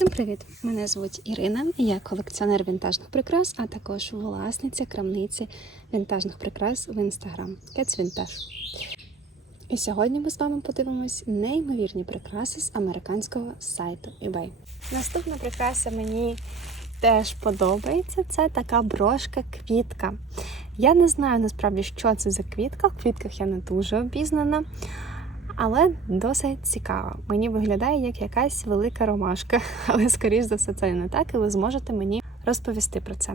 Всім привіт! Мене звуть Ірина. Я колекціонер вінтажних прикрас, а також власниця крамниці вінтажних прикрас в інстаграм Vintage. І сьогодні ми з вами подивимось неймовірні прикраси з американського сайту eBay. Наступна прикраса мені теж подобається. Це така брошка-квітка. Я не знаю насправді, що це за квітка. В квітках я не дуже обізнана. Але досить цікаво. Мені виглядає як якась велика ромашка, але скоріш за все це не так, і ви зможете мені розповісти про це.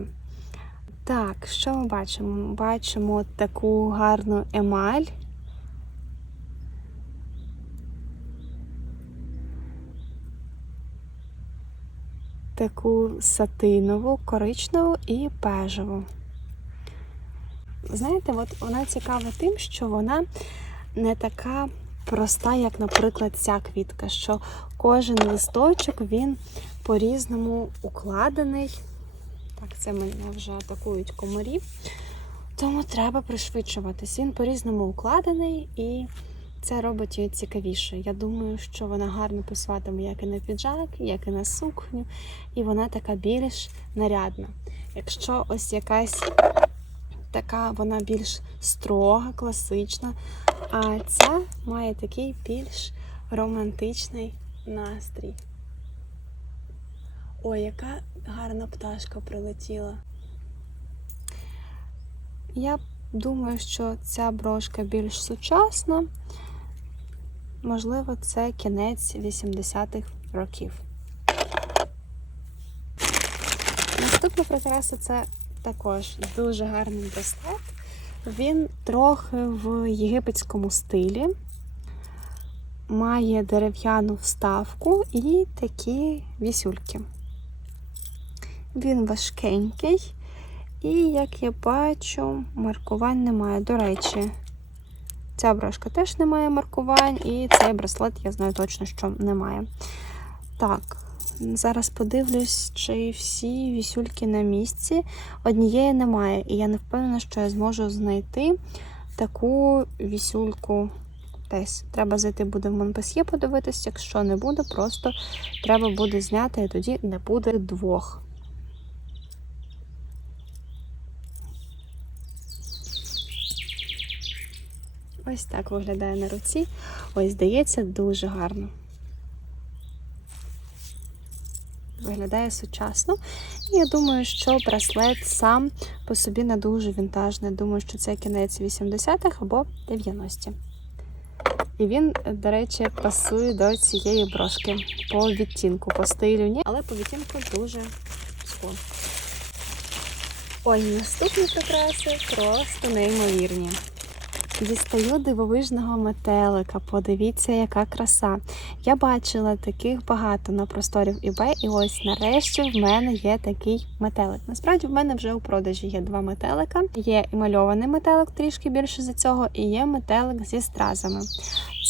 Так, що ми бачимо? Ми бачимо таку гарну емаль. Таку сатинову, коричневу і бежеву. Знаєте, от вона цікава тим, що вона не така проста, як, наприклад, ця квітка, що кожен листочок він по-різному укладений. Так, це мене вже атакують комарі. Тому треба пришвидшуватись. Він по-різному укладений і це робить її цікавіше. Я думаю, що вона гарно пасуватиме як і на піджак, як і на сукню, і вона така більш нарядна. Якщо ось якась така, вона більш строга, класична, а ця має такий більш романтичний настрій. Ой, яка гарна пташка прилетіла. Я думаю, що ця брошка більш сучасна. Можливо, це кінець 80-х років. Наступна прикраса це також дуже гарний браслет. Він трохи в єгипетському стилі, має дерев'яну вставку і такі вісюльки. Він важкенький, і, як я бачу, маркувань немає. До речі, ця брошка теж не має маркувань, і цей браслет я знаю точно, що немає. Так, Зараз подивлюсь, чи всі вісюльки на місці. Однієї немає, і я не впевнена, що я зможу знайти таку вісюльку десь. Треба зайти буде в Монпасьє подивитись, якщо не буде, просто треба буде зняти, і тоді не буде двох. Ось так виглядає на руці. Ось, здається, дуже гарно. Виглядає сучасно. І я думаю, що браслет сам по собі не дуже вінтажний. Думаю, що це кінець 80-х або 90-ті. І він, до речі, пасує до цієї брошки по відтінку, по стилю, ні, але по відтінку дуже схоже. Ой, наступні прикраси просто неймовірні. Дістаю дивовижного метелика. Подивіться, яка краса. Я бачила таких багато на просторів eBay, і ось нарешті в мене є такий метелик. Насправді в мене вже у продажі є два метелика. Є емальований метелик трішки більше за цього, і є метелик зі стразами.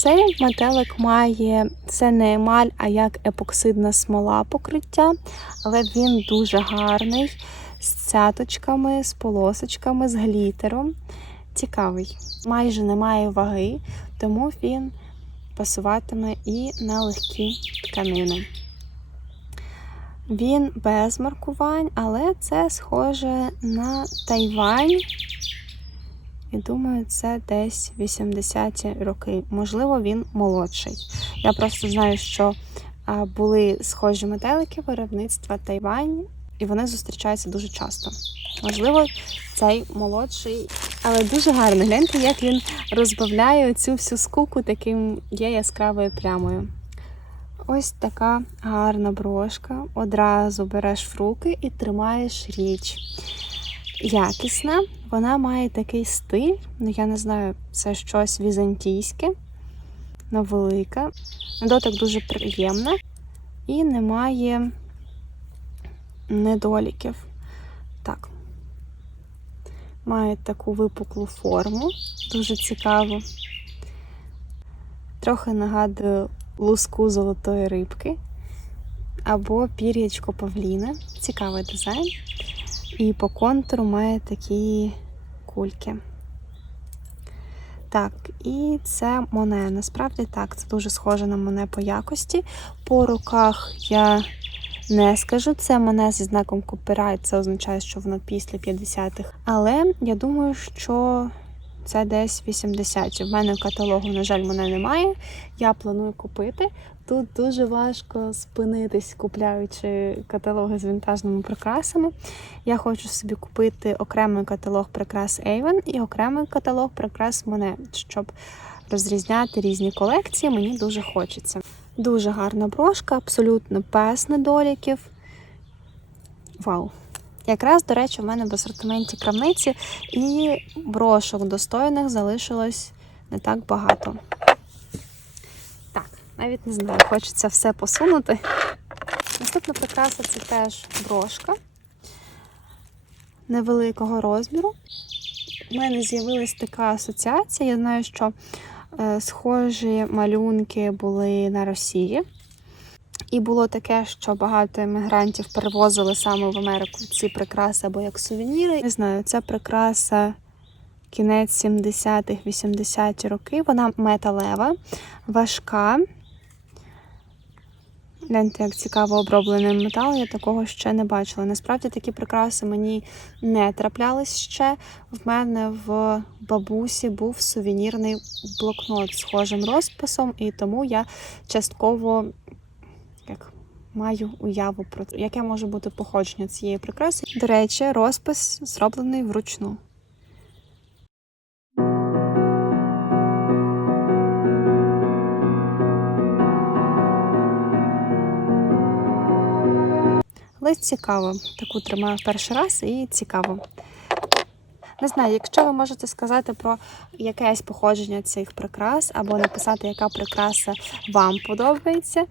Цей метелик має це не емаль, а як епоксидна смола покриття, але він дуже гарний, з цяточками, з полосочками, з глітером. Цікавий майже немає ваги, тому він пасуватиме і на легкі тканини. Він без маркувань, але це схоже на Тайвань. І думаю, це десь 80-ті роки. Можливо, він молодший. Я просто знаю, що були схожі метелики виробництва Тайвань, і вони зустрічаються дуже часто. Можливо, цей молодший, але дуже гарно. Гляньте, як він розбавляє цю всю скуку таким є яскравою плямою. Ось така гарна брошка. Одразу береш в руки і тримаєш річ. Якісна, вона має такий стиль, ну я не знаю, це щось візантійське, но велика. Дотик дуже приємна і немає недоліків. Так, має таку випуклу форму, дуже цікаву. Трохи нагадую луску золотої рибки або пір'ячко павліна. Цікавий дизайн. І по контуру має такі кульки. Так, і це моне. Насправді так, це дуже схоже на моне по якості. По руках я не скажу. Це мене зі знаком копірайт, це означає, що воно після 50-х. Але я думаю, що це десь 80-ті. В мене каталогу, на жаль, мене немає. Я планую купити. Тут дуже важко спинитись, купляючи каталоги з вінтажними прикрасами. Я хочу собі купити окремий каталог прикрас Avon і окремий каталог прикрас Monet, щоб розрізняти різні колекції. Мені дуже хочеться. Дуже гарна брошка, абсолютно без недоліків. Вау! Якраз, до речі, в мене в асортименті крамниці і брошок достойних залишилось не так багато. Так, навіть не знаю, хочеться все посунути. Наступна прикраса це теж брошка невеликого розміру. У мене з'явилась така асоціація. Я знаю, що схожі малюнки були на Росії. І було таке, що багато емігрантів перевозили саме в Америку ці прикраси або як сувеніри. Не знаю, ця прикраса кінець 70-х, 80-ті роки. Вона металева, важка. Гляньте, як цікаво оброблений метал, я такого ще не бачила. Насправді такі прикраси мені не траплялись ще. В мене в бабусі був сувенірний блокнот з схожим розписом, і тому я частково як маю уяву про те, яке може бути походження цієї прикраси. До речі, розпис зроблений вручну. Але цікаво. Таку тримаю перший раз і цікаво. Не знаю, якщо ви можете сказати про якесь походження цих прикрас, або написати, яка прикраса вам подобається,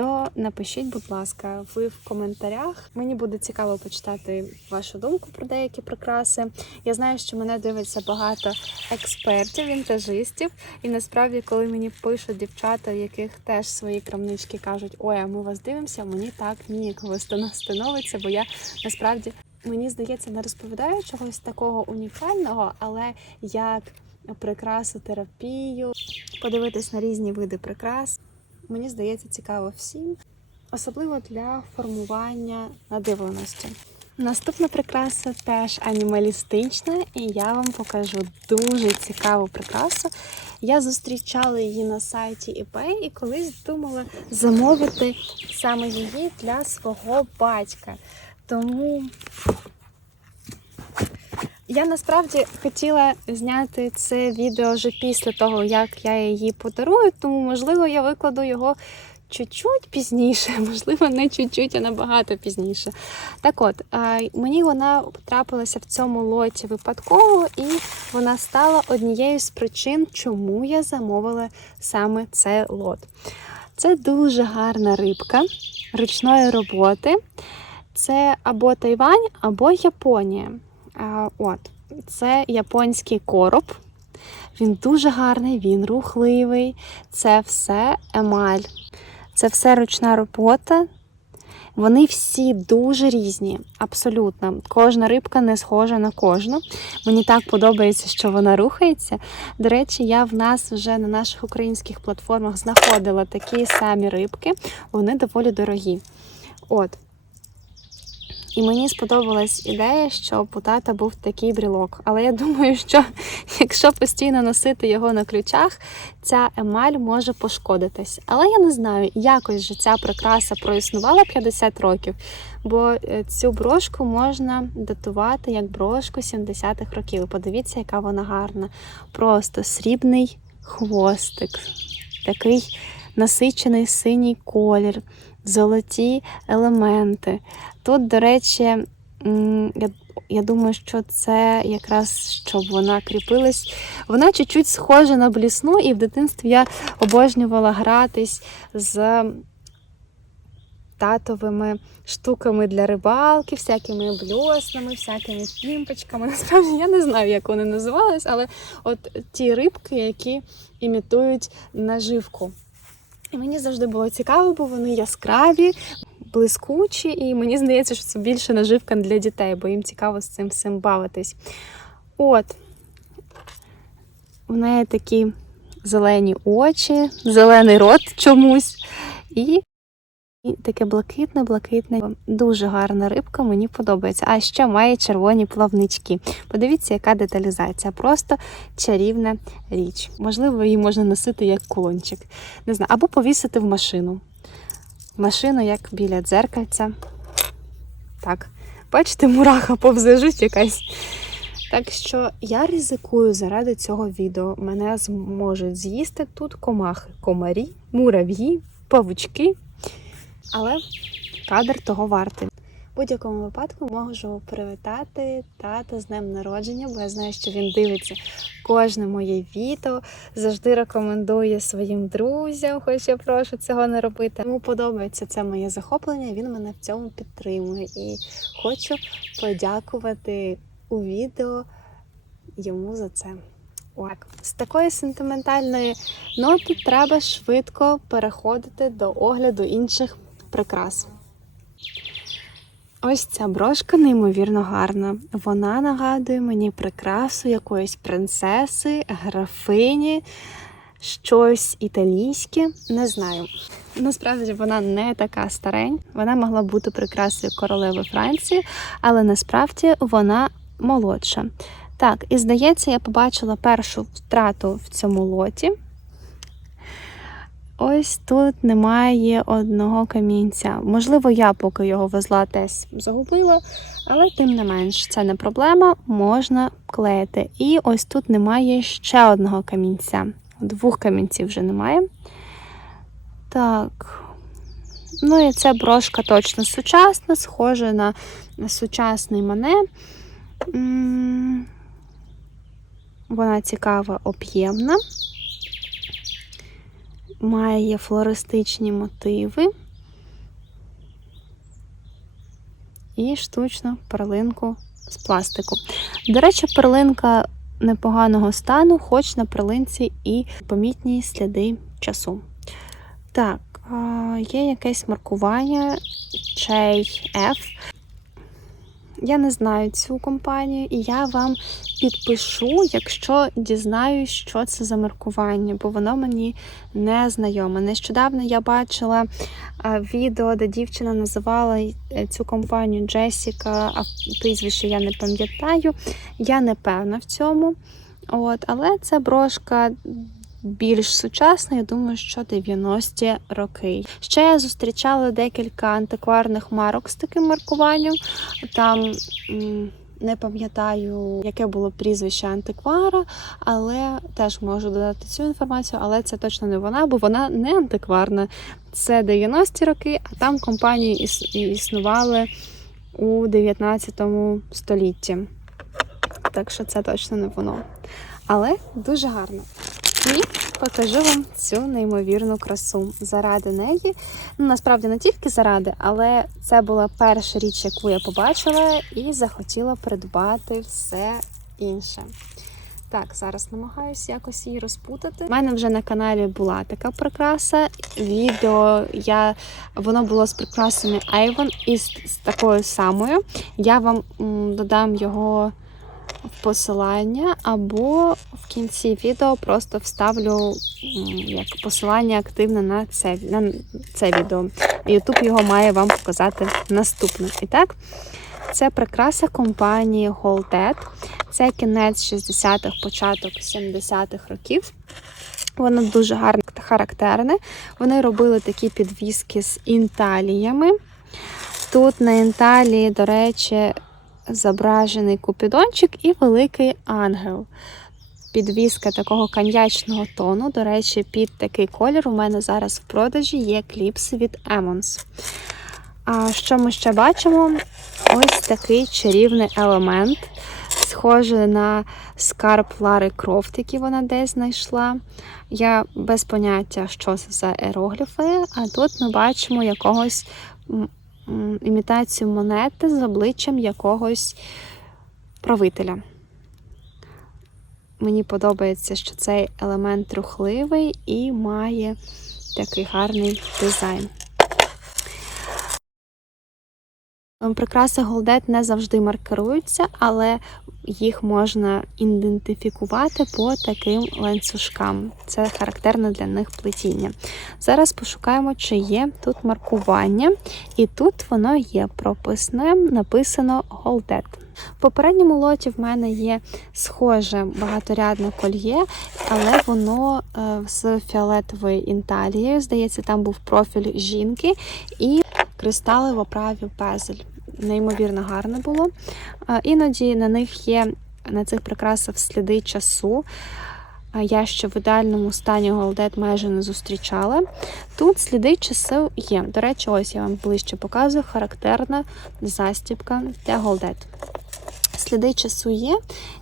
то напишіть, будь ласка, ви в коментарях. Мені буде цікаво почитати вашу думку про деякі прикраси. Я знаю, що мене дивиться багато експертів, вінтажистів, і насправді, коли мені пишуть дівчата, яких теж свої крамнички кажуть, ой, а ми вас дивимося, мені так ніяково становиться, бо я насправді мені здається, не розповідаю чогось такого унікального, але як прикрасу терапію, подивитись на різні види прикрас. Мені здається, цікаво всім, особливо для формування надивленості. Наступна прикраса теж анімалістична, і я вам покажу дуже цікаву прикрасу. Я зустрічала її на сайті eBay і колись думала замовити саме її для свого батька. Тому я насправді хотіла зняти це відео вже після того, як я її подарую, тому, можливо, я викладу його чуть-чуть пізніше, можливо, не чуть-чуть, а набагато пізніше. Так от, мені вона потрапилася в цьому лоті випадково, і вона стала однією з причин, чому я замовила саме цей лот. Це дуже гарна рибка ручної роботи. Це або Тайвань, або Японія. От, Це японський короб. Він дуже гарний, він рухливий. Це все емаль. Це все ручна робота. Вони всі дуже різні, абсолютно. Кожна рибка не схожа на кожну. Мені так подобається, що вона рухається. До речі, я в нас вже на наших українських платформах знаходила такі самі рибки, вони доволі дорогі. От. І мені сподобалась ідея, щоб у тата був такий брілок. Але я думаю, що якщо постійно носити його на ключах, ця емаль може пошкодитись. Але я не знаю, якось же ця прикраса проіснувала 50 років, бо е, цю брошку можна датувати як брошку 70-х років. Подивіться, яка вона гарна. Просто срібний хвостик, такий насичений синій колір золоті елементи. Тут, до речі, я думаю, що це якраз щоб вона кріпилась. Вона чуть-чуть схожа на блісну, і в дитинстві я обожнювала гратись з татовими штуками для рибалки, всякими бльоснами, всякими пімпочками. Насправді я не знаю, як вони називались, але от ті рибки, які імітують наживку. І мені завжди було цікаво, бо вони яскраві, блискучі, і мені здається, що це більше наживка для дітей, бо їм цікаво з цим всім бавитись. От, в неї такі зелені очі, зелений рот чомусь. І І таке блакитне-блакитне, дуже гарна рибка, мені подобається. А ще має червоні плавнички. Подивіться, яка деталізація. Просто чарівна річ. Можливо, її можна носити як кулончик. Не знаю, або повісити в машину. Машину, як біля дзеркальця. Так, бачите, мураха повзежить якась. Так що я ризикую заради цього відео. Мене зможуть з'їсти тут комахи, комарі, мурав'ї, павучки. Але кадр того вартий. В будь-якому випадку можу привітати тата з днем народження, бо я знаю, що він дивиться кожне моє відео, завжди рекомендує своїм друзям, хоч я прошу цього не робити. Йому подобається це моє захоплення, він мене в цьому підтримує. І хочу подякувати у відео йому за це. Так, з такої сентиментальної ноти треба швидко переходити до огляду інших прикрас. Ось ця брошка неймовірно гарна. Вона нагадує мені прикрасу якоїсь принцеси, графині, щось італійське. Не знаю. Насправді вона не така старень. Вона могла бути прикрасою королеви Франції, але насправді вона молодша. Так, і здається, я побачила першу втрату в цьому лоті. Ось тут немає одного камінця. Можливо, я поки його везла десь загубила, але тим не менш, це не проблема, можна клеїти. І ось тут немає ще одного камінця. Двох камінців вже немає. Так. Ну і ця брошка точно сучасна, схожа на сучасний мане. Вона цікава, об'ємна, має флористичні мотиви і штучну перлинку з пластику. До речі, перлинка непоганого стану, хоч на перлинці і помітні сліди часу. Так, є якесь маркування F. Я не знаю цю компанію, і я вам підпишу, якщо дізнаюсь, що це за маркування, бо воно мені не знайоме. Нещодавно я бачила відео, де дівчина називала е, цю компанію Джесіка, а прізвище я не пам'ятаю. Я не певна в цьому. От, Але це брошка більш сучасна, я думаю, що 90-ті роки. Ще я зустрічала декілька антикварних марок з таким маркуванням. Там не пам'ятаю, яке було прізвище антиквара, але теж можу додати цю інформацію, але це точно не вона, бо вона не антикварна. Це 90-ті роки, а там компанії існували у 19 столітті. Так що це точно не воно. Але дуже гарно. І покажу вам цю неймовірну красу. Заради неї. Ну, насправді не тільки заради, але це була перша річ, яку я побачила, і захотіла придбати все інше. Так, зараз намагаюся якось її розпутати. У мене вже на каналі була така прикраса. Відео я воно було з прикрасами Avon і з, з такою самою. Я вам м, додам його в посилання, або кінці відео просто вставлю як посилання активне на це на це відео. YouTube його має вам показати наступне. І так, це прикраса компанії Holted. Це кінець 60-х, початок 70-х років. Воно дуже гарне характерне. Вони робили такі підвіски з інталіями. Тут на інталії, до речі, зображений купідончик і великий ангел. Підвіска такого коньячного тону. До речі, під такий колір у мене зараз в продажі є кліпси від Emmons. А що ми ще бачимо? Ось такий чарівний елемент, схожий на скарб Лари Крофт, який вона десь знайшла. Я без поняття, що це за ерогліфи, а тут ми бачимо якогось імітацію монети з обличчям якогось правителя. Мені подобається, що цей елемент рухливий і має такий гарний дизайн. Ем, Прикраси Голдет не завжди маркируються, але їх можна ідентифікувати по таким ланцюжкам. Це характерне для них плетіння. Зараз пошукаємо, чи є тут маркування, і тут воно є прописне, написано Голдет. В попередньому лоті в мене є схоже багаторядне кольє, але воно е, з фіолетовою інталією. Здається, там був профіль жінки і кристали в оправі пезель. Неймовірно гарне було. Е, Іноді на них є на цих прикрасах сліди часу. А Я ще в ідеальному стані голдет майже не зустрічала. Тут сліди часу є. До речі, ось я вам ближче показую характерна застібка для голдет. Сліди часу є,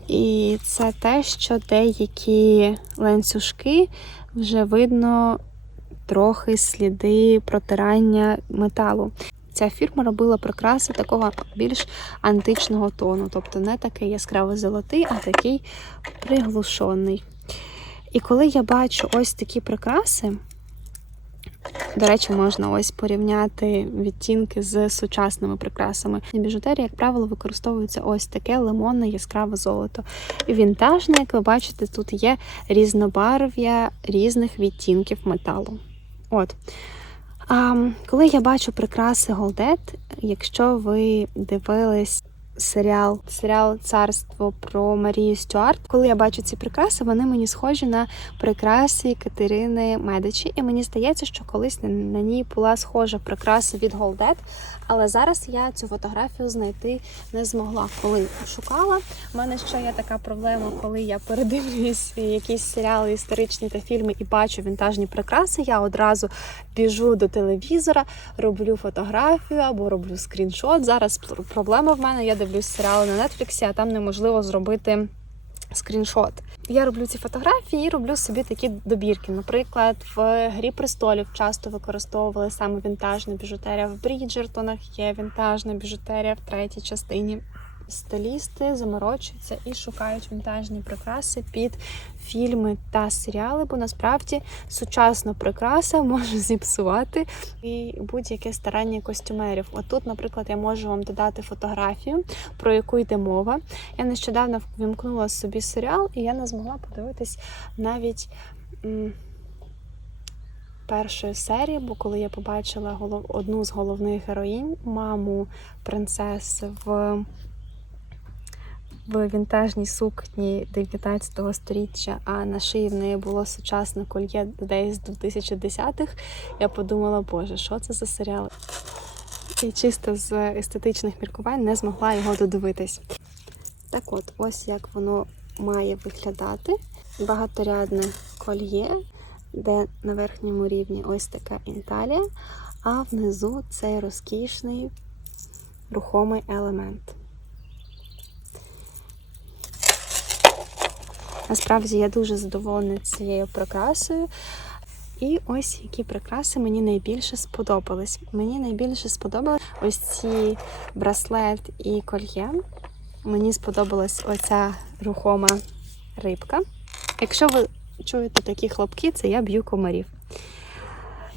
і це те, що деякі ланцюжки вже видно трохи сліди протирання металу. Ця фірма робила прикраси такого більш античного тону, тобто не такий яскраво золотий, а такий приглушений. І коли я бачу ось такі прикраси, до речі, можна ось порівняти відтінки з сучасними прикрасами. На біжутерії, як правило, використовується ось таке лимонне яскраве золото. Вінтажне, як ви бачите, тут є різнобарв'я різних відтінків металу. От. А, коли я бачу прикраси Голдет, якщо ви дивились серіал, серіал Царство про Марію Стюарт, коли я бачу ці прикраси, вони мені схожі на прикраси Катерини Медичі. І мені здається, що колись на, ній була схожа прикраса від Голдет. Але зараз я цю фотографію знайти не змогла. Коли шукала, У мене ще є така проблема, коли я передивлююсь якісь серіали історичні та фільми і бачу вінтажні прикраси. Я одразу біжу до телевізора, роблю фотографію або роблю скріншот. Зараз проблема в мене. Я дивлюсь серіали на Нетфліксі, а там неможливо зробити скріншот. Я роблю ці фотографії і роблю собі такі добірки. Наприклад, в Грі престолів часто використовували саме вінтажна біжутерія. В Бріджертонах є вінтажна біжутерія в третій частині. Стилісти заморочуються і шукають вінтажні прикраси під фільми та серіали, бо насправді сучасна прикраса може зіпсувати і будь-яке старання костюмерів. Отут, наприклад, я можу вам додати фотографію, про яку йде мова. Я нещодавно вімкнула собі серіал, і я не змогла подивитись навіть. Першої серії, бо коли я побачила одну з головних героїнь, маму принцеси в в вінтажній сукні 19 століття, а на шиї в неї було сучасне кольє десь з 2010-х, я подумала, боже, що це за серіал? І чисто з естетичних міркувань не змогла його додивитись. Так от, ось як воно має виглядати. Багаторядне кольє, де на верхньому рівні ось така інталія, а внизу цей розкішний рухомий елемент. Насправді я дуже задоволена цією прикрасою. І ось які прикраси мені найбільше сподобались. Мені найбільше сподобалось ось ці браслет і кольє. Мені сподобалась оця рухома рибка. Якщо ви чуєте такі хлопки, це я б'ю комарів.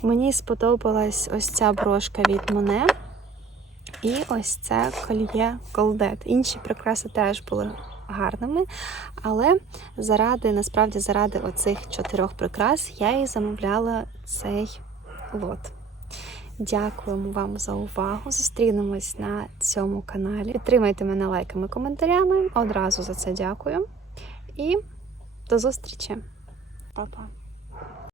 Мені сподобалась ось ця брошка від Моне. І ось це кольє Голдет. Інші прикраси теж були гарними, але заради, насправді, заради оцих чотирьох прикрас я і замовляла цей лот. Дякуємо вам за увагу. Зустрінемось на цьому каналі. Підтримайте мене лайками, коментарями. Одразу за це дякую. І до зустрічі. Па-па.